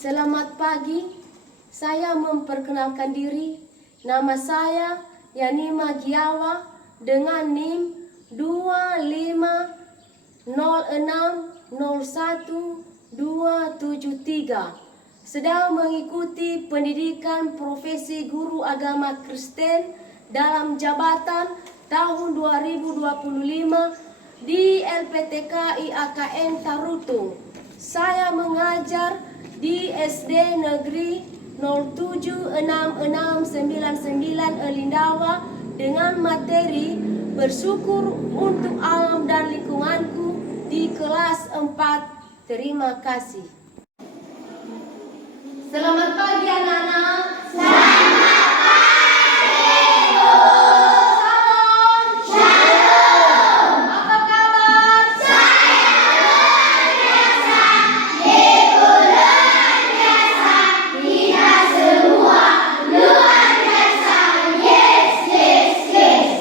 Selamat pagi, saya memperkenalkan diri. Nama saya Yani Magiawa dengan NIM 250601273. Sedang mengikuti pendidikan profesi guru agama Kristen dalam jabatan tahun 2025 di LPTK IAKN Tarutung. Saya mengajar di SD Negeri 076699 Elindawa dengan materi bersyukur untuk alam dan lingkunganku di kelas 4. Terima kasih. Selamat pagi anak-anak. Selamat pagi, Bu. Salam. Shalom. Apa kabar? Saya luar biasa. Ibu luar biasa. Kita semua luar biasa. Yes, yes, yes.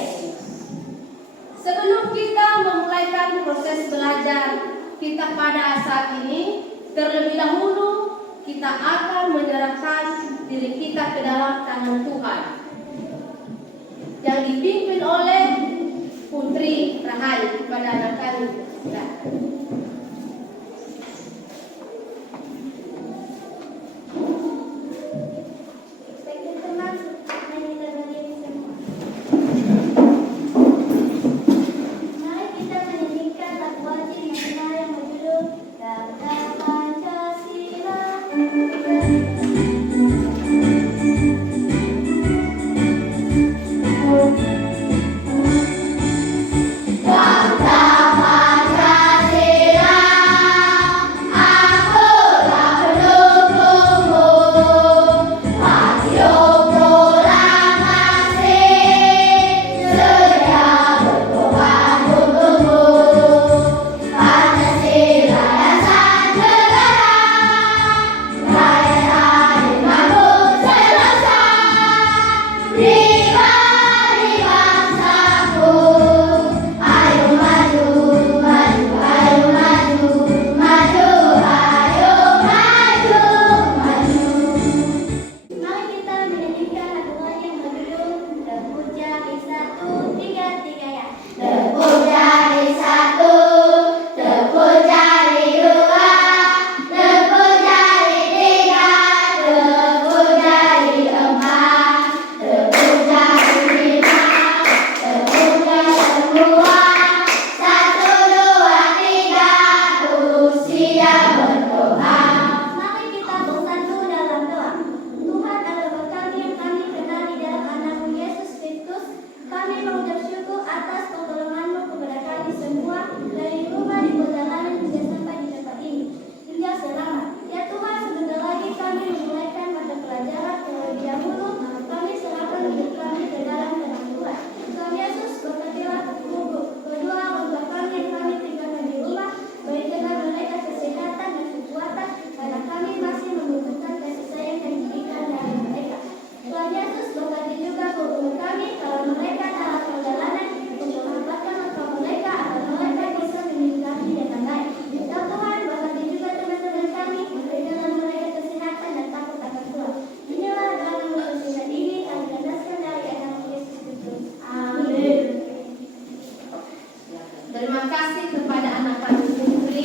Sebelum kita memulaikan proses belajar kita pada saat ini, terlebih dahulu kita akan menyerahkan diri kita ke dalam tangan Tuhan yang dipimpin oleh Putri Rahayu kepada anak kami. Terima kasih kepada anak kami Putri.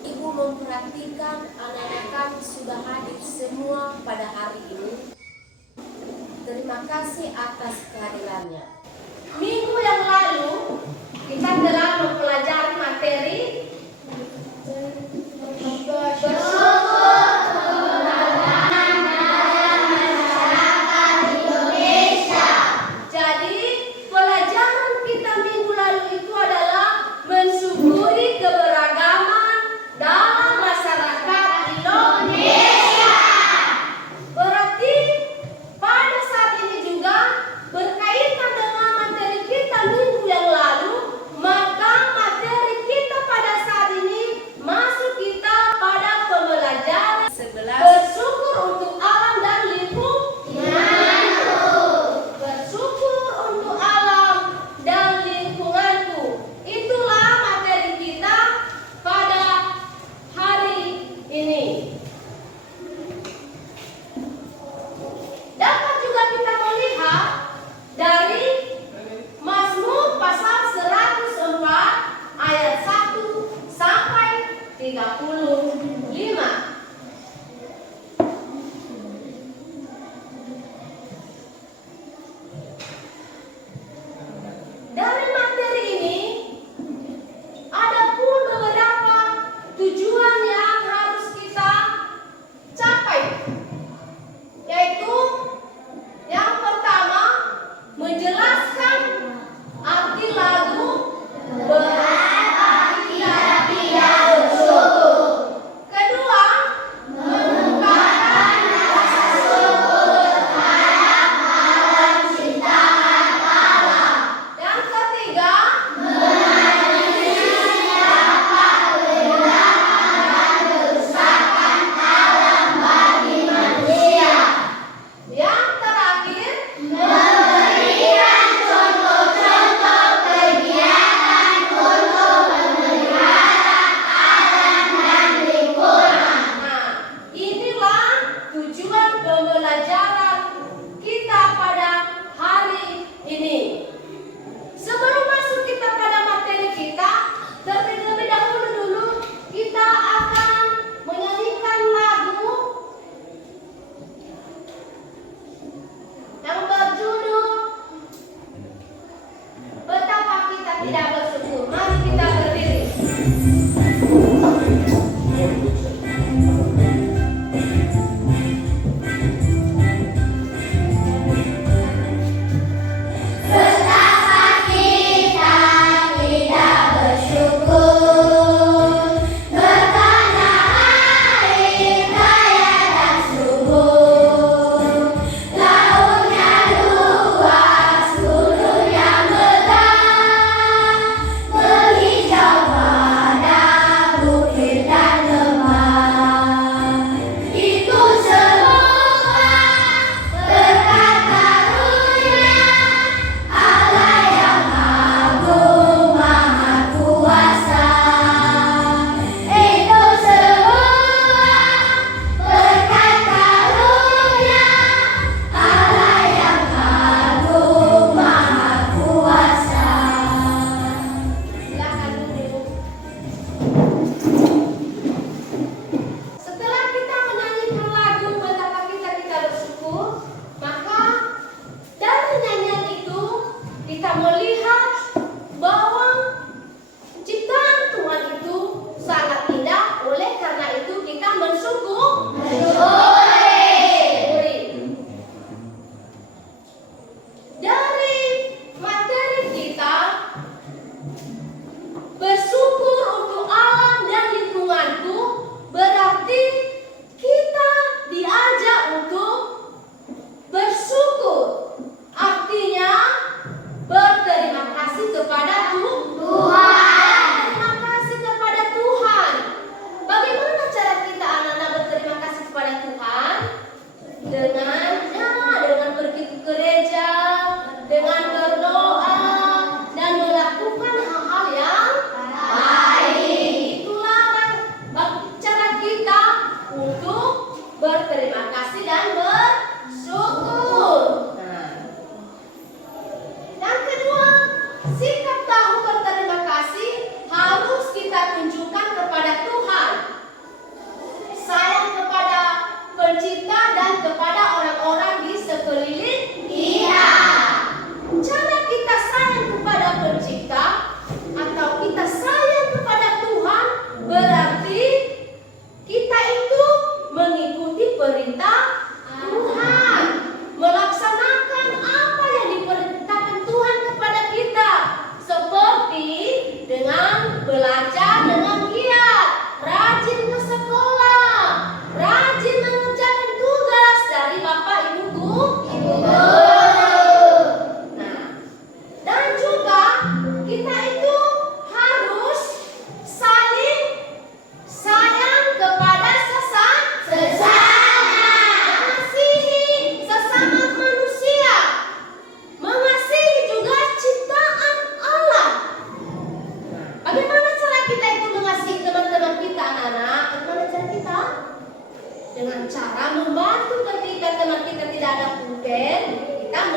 Ibu memperhatikan anak-anak kami sudah hadir semua pada hari ini. Terima kasih atas kehadirannya. Minggu yang lalu kita telah mempelajari materi berkaitan dengan materi kita minggu yang lalu, maka materi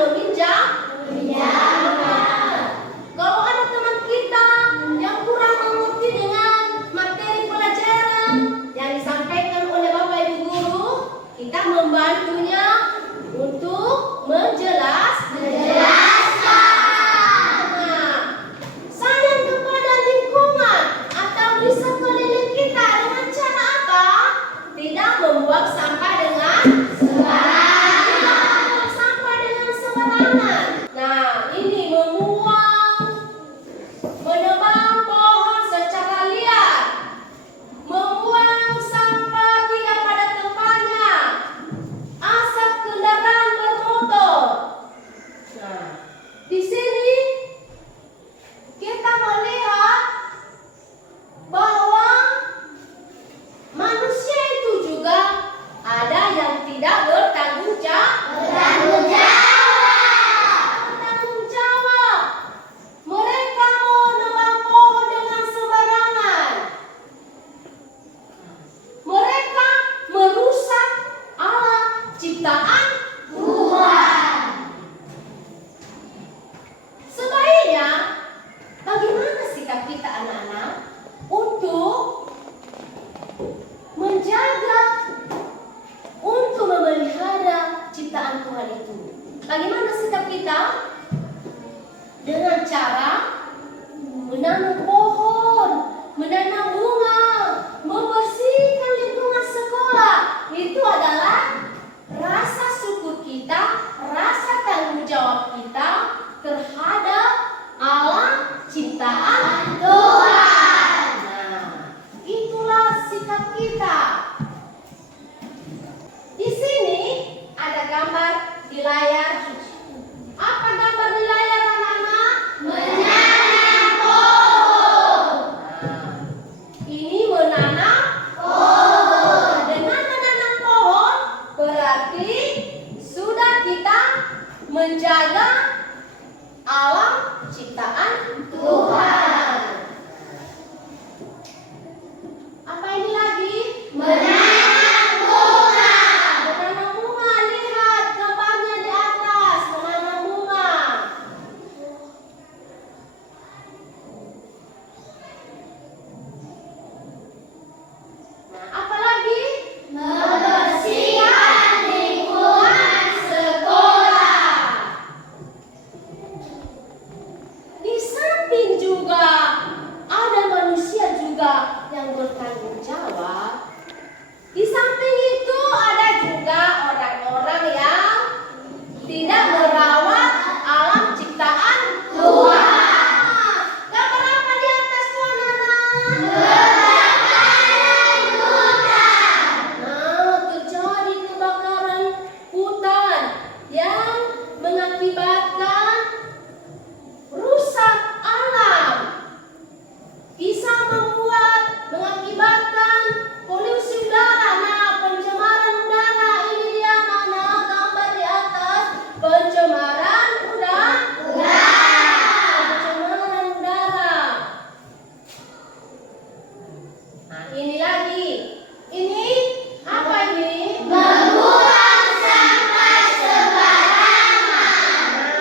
meminjam. Kalau ada teman kita yang kurang mengerti dengan materi pelajaran yang disampaikan oleh Bapak Ibu guru, kita membantunya untuk menjelaskan. Nah, sayang kepada lingkungan atau di sekeliling kita dengan cara apa? Tidak membuang sampah dengan sembarangan. Tidak membuang sampah dengan sembarangan. Nah, ini menebang pohon secara liar, membuang sampah tidak pada tempatnya, asap kendaraan bermotor. Nah, di sini kita melihat bahwa manusia itu juga ada yang tidak bertanggung jawab. Mereka menebang pohon dengan sembarangan. Mereka merusak alam ciptaan Tuhan. Sebaiknya, bagaimana sikap kita anak-anak untuk menjaga, untuk memelihara ciptaan Tuhan itu? Bagaimana sikap kita? Dengan cara menanam pohon, menanam bunga, membersihkan lingkungan sekolah. Itu adalah rasa syukur kita, rasa tanggung jawab kita terhadap alam ciptaan Tuhan. Nah, itulah sikap kita. Di sini ada gambar di layar. Apa gambar di layar anak-anak? Menanam pohon. Nah, ini menanam pohon. Dengan menanam pohon berarti sudah kita menjaga alam ciptaan Tuhan. Apa ini lagi? Menanam bunga. Menanam bunga, lihat gambarnya di atas, menanam bunga. Nah, apa lagi? Membersihkan lingkungan sekolah. Di samping juga ada manusia juga yang bertanggung jawab. Di samping itu ada juga orang-orang yang tidak merawat alam ciptaan Tuhan. Gambar apa di atas tuh anak-anak? Nah, terjadi kebakaran hutan yang mengakibatkan rusak alam, bisa mengakibatkan polusi udara. Nah, pencemaran udara ini dia anak-anak, gambar di atas, pencemaran udara. Pencemaran udara. Nah, ini lagi. Ini apa ini? Membuang sampah sembarangan. Nah,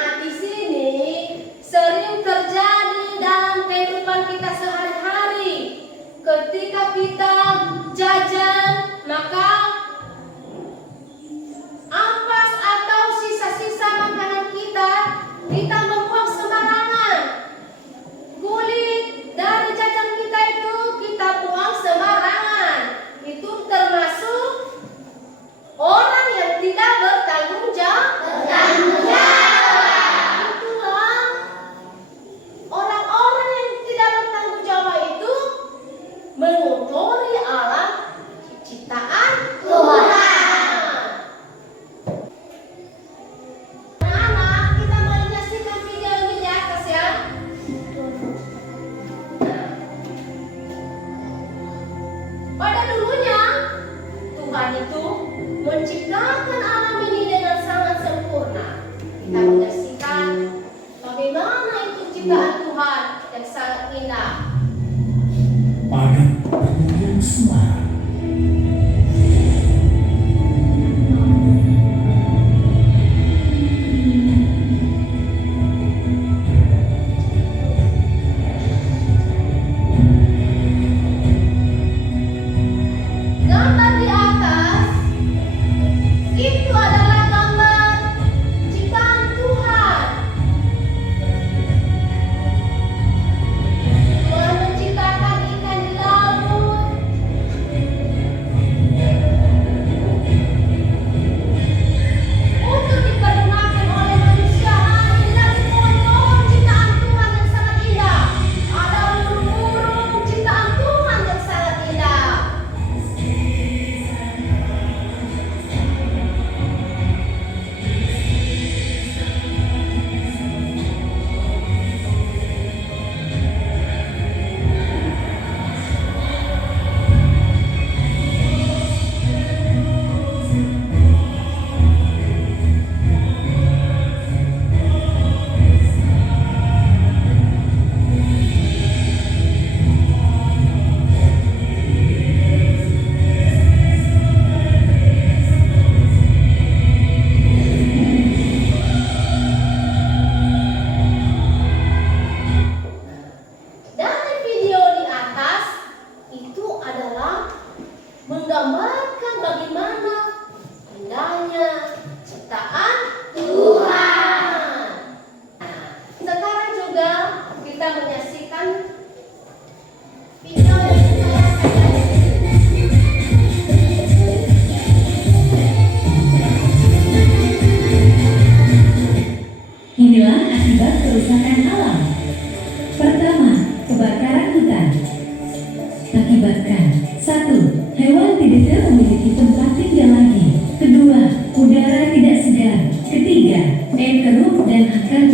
air keruh dan akan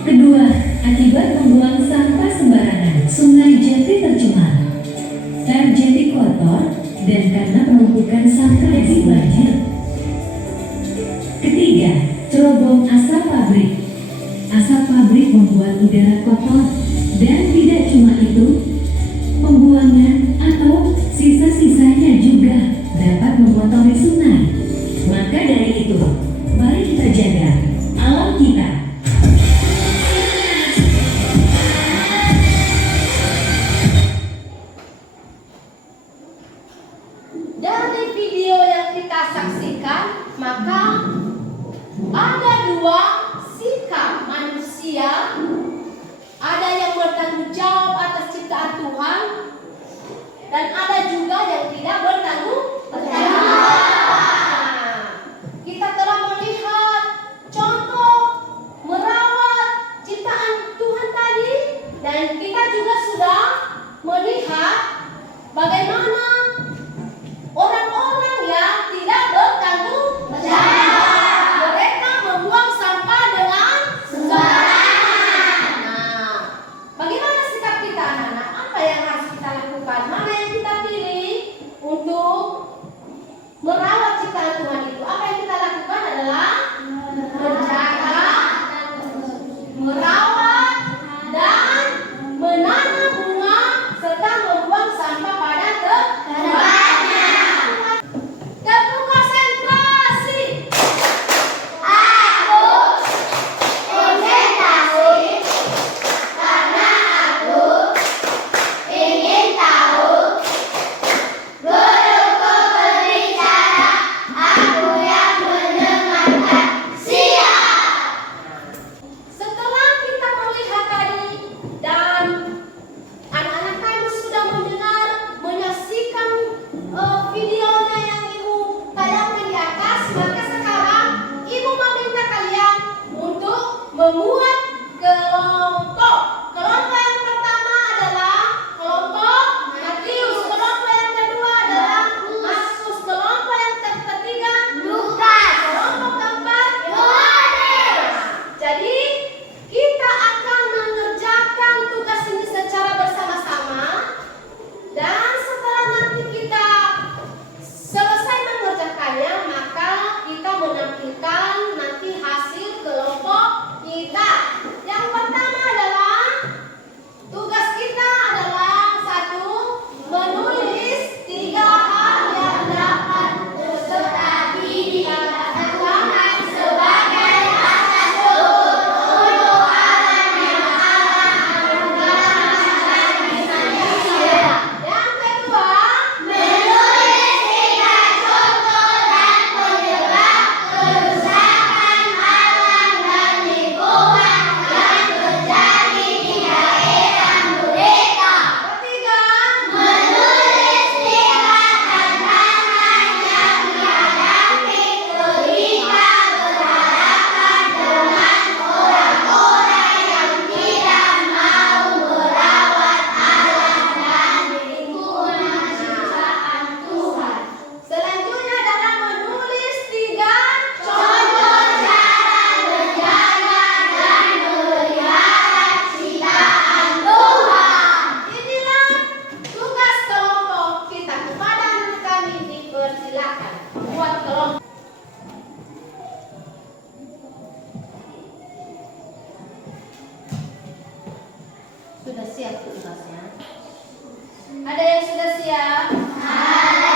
kedua, akibat membuang sampah sembarangan, sungai jadi tercemar, air jadi kotor, dan karena penumpukan sampah di banjir. Ketiga, cerobong asap pabrik. Asap pabrik membuat udara kotor, dan tidak cuma itu, pembuangan atau sisa-sisanya juga dapat mengotori sungai. Maka dari itu, mari kita jaga alam kita. Dari video yang kita saksikan, maka ada dua sikap manusia. Ada yang bertanggung jawab atas ciptaan Tuhan, dan ada juga yang tidak bertanggung jawab. Kita telah melihat contoh merawat ciptaan Tuhan tadi, dan kita juga sudah melihat bagaimana orang-orang yang tidak bertanggung jawab, mereka membuang sampah dengan sembarangan. Nah, bagaimana sikap kita anak-anak? Apa yang harus kita lakukan? Mana yang kita pilih untuk merawat ciptaan Tuhan itu? Apa yang kita lakukan adalah menjaga, merawat, dan menanam bunga serta membuang sampah pada tempatnya. Tepuk konsentrasi. Aku konsentrasi karena aku ingin tahu. Guruku berbicara, aku yang mendengarkan. Siap. Setelah kita melihat tadi dan anak-anak kami sudah mendengar, menyaksikan videonya yang Ibu tayangkan di atas, maka sekarang Ibu meminta kalian untuk membuat kelompok. Kelompok yang pertama adalah kelompok Matius, kelompok yang kedua adalah Markus, kelompok yang ketiga Lukas, kelompok keempat Yohanes. Jadi kita akan mengerjakan tugas ini secara bersama-sama, dan setelah nanti kita selesai mengerjakannya, maka kita menampilkan nanti hasil kelompok kita. Yang pertama adalah tugas kita adalah satu, menulis 3 hal yang dapat peserta didik lakukan sebagai rasa syukur untuk alam yang Yang kedua, menulis 3 contoh dan penyebab kerusakan alam dan lingkungan yang terjadi di daerah mereka. Ketiga, menulis 3 tantangan yang dihadapi ketika berhadapan dengan orang-orang yang tidak mau merawat alam dan lingkungan ciptaan Tuhan. Selanjutnya adalah menulis 3 contoh cara menjaga dan memelihara ciptaan Tuhan. Inilah tugas kelompok kita. Kepada anak kami dipersilakan membuat kelompok. Sudah siap tugasnya? Ada yang sudah siap? Ada.